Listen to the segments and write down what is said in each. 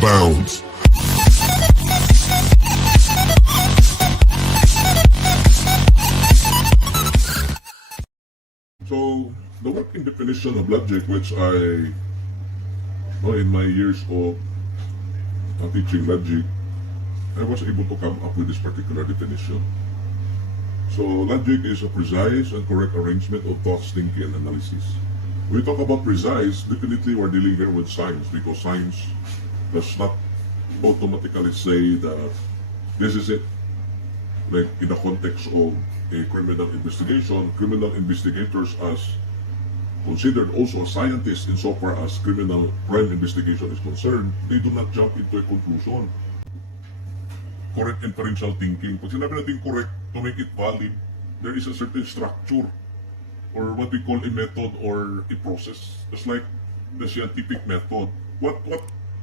bounds. So, the working definition of logic, which I know in my years of teaching logic, I was able to come up with this particular definition. So, logic is a precise and correct arrangement of thoughts, thinking, and analysis. When we talk about precise, definitely we're dealing here with science, because science does not automatically say that this is it. Like in the context of a criminal investigation, criminal investigators as considered also as scientists insofar as criminal crime investigation is concerned, they do not jump into a conclusion. Correct inferential thinking. Pag sinabi natin correct, to make it valid, there is a certain structure or what we call a method or a process. It's like the scientific method. What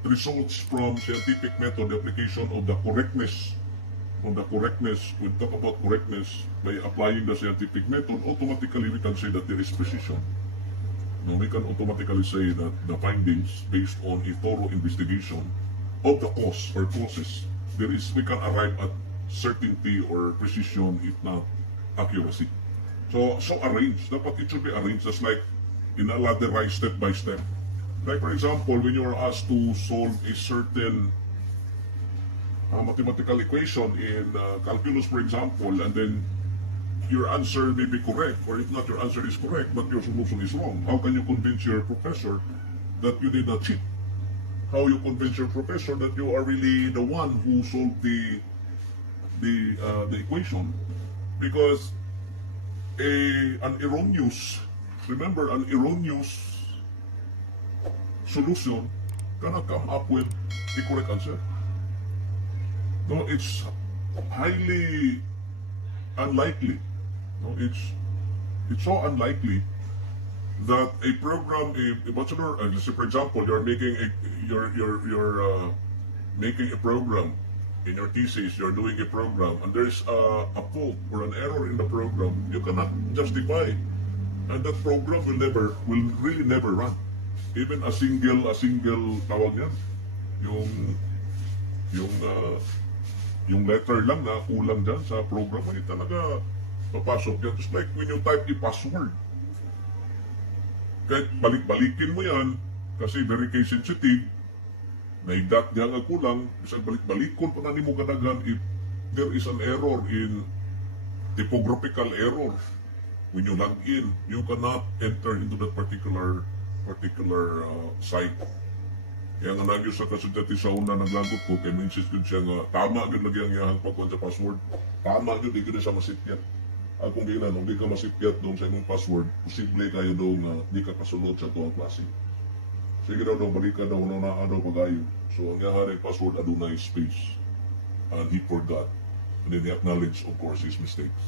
results from scientific method, the application of the correctness, when we talk about correctness, by applying the scientific method, automatically we can say that there is precision. Now, we can automatically say that the findings based on a thorough investigation of the cause or causes, we can arrive at certainty or precision, if not accuracy. So arranged. Dapat it should be arranged just like in a ladderized step by step. Like for example, when you are asked to solve a certain mathematical equation in calculus, for example, and then your answer may be correct, or if not, your answer is correct, but your solution is wrong. How can you convince your professor that you did not cheat? How you convince your professor that you are really the one who solved the equation? Because an erroneous solution cannot come up with a correct answer. No, it's highly unlikely. No, it's so unlikely that a program, a bachelor, let's say for example, you're making a program in your thesis, you're doing a program, and there's a fault or an error in the program, you cannot justify, and that program will really never run. Even a single tawag yan, yung letter lang na kulang dyan sa program, ay talaga papasok yan. Just like when you type a password, kahit balik-balikin mo yan, kasi very case sensitive, naidat niya nga kulang, isang balik-balikon pa na ni mo kadaghan if there is an error in typographical error. When you log in, you cannot enter into that particular site. Kaya nga nagyo sa kasultati sa una naglagot ko, kaya insist ko siya nga, tama yun lagi ang iyahang pagkuhan sa password. Tama yun, di ko na siya masipyat. At kung di ka masipyat doon sa imong password, posible kayo daw nga di ka kasunod sa tuwang klase. Sige daw balik ka daw, na daw pag-ayo. So ang iyahang password, adunay space. And he forgot. And then he acknowledged, of course, his mistakes.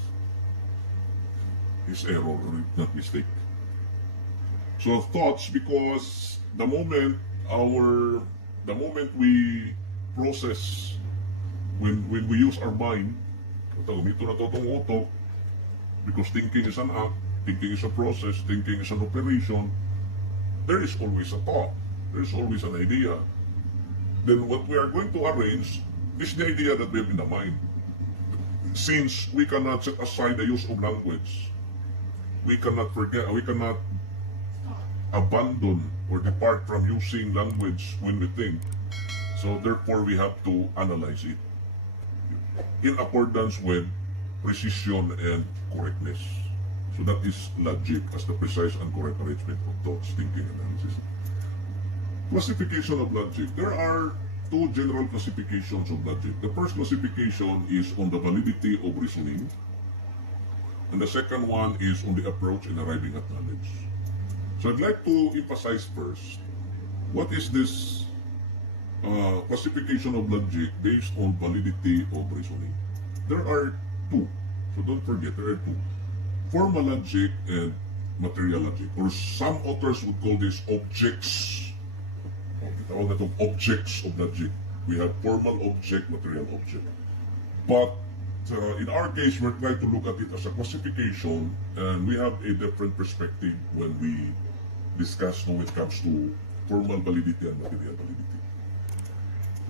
His error, not mistake. So thoughts, because the moment we process, when we use our mind, ito na totong utok, because thinking is an act, thinking is a process, thinking is an operation, there is always a thought, there is always an idea. Then what we are going to arrange is the idea that we have in the mind. Since we cannot set aside the use of language, we cannot abandon or depart from using language when we think. So therefore, we have to analyze it in accordance with precision and correctness. So that is logic as the precise and correct arrangement of thoughts, thinking, and analysis. Classification of logic. There are two general classifications of logic. The first classification is on the validity of reasoning, and the second one is on the approach in arriving at knowledge. So I'd like to emphasize first, what is this classification of logic based on validity of reasoning? There are two. So don't forget, there are two. Formal logic and material logic. Or some authors would call this objects. Tawag na itong objects of logic. We have formal object, material object. But in our case, we're trying to look at it as a classification, and we have a different perspective when we discuss when it comes to formal validity and material validity.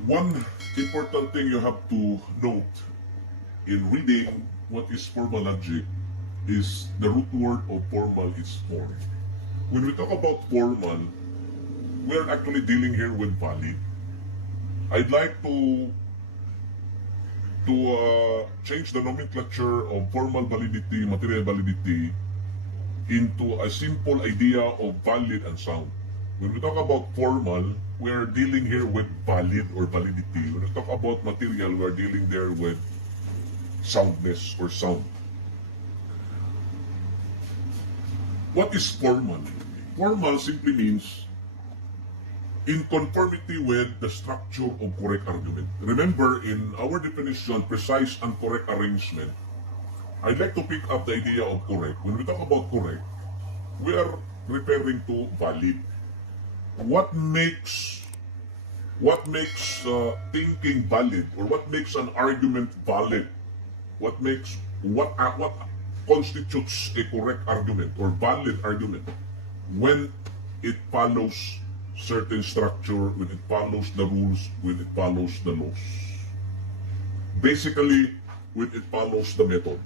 One important thing you have to note in reading what is formal logic is the root word of formal is form. When we talk about formal, we are actually dealing here with valid. I'd like to change the nomenclature of formal validity, material validity, into a simple idea of valid and sound. When we talk about formal, we are dealing here with valid or validity. When we talk about material, we are dealing there with soundness or sound. What is formal? Formal simply means in conformity with the structure of correct argument. Remember, in our definition, precise and correct arrangement, I'd like to pick up the idea of correct. When we talk about correct, we are referring to valid. What makes thinking valid, or what makes an argument valid? What constitutes a correct argument or valid argument? When it follows certain structure, when it follows the rules, when it follows the laws. Basically, when it follows the method.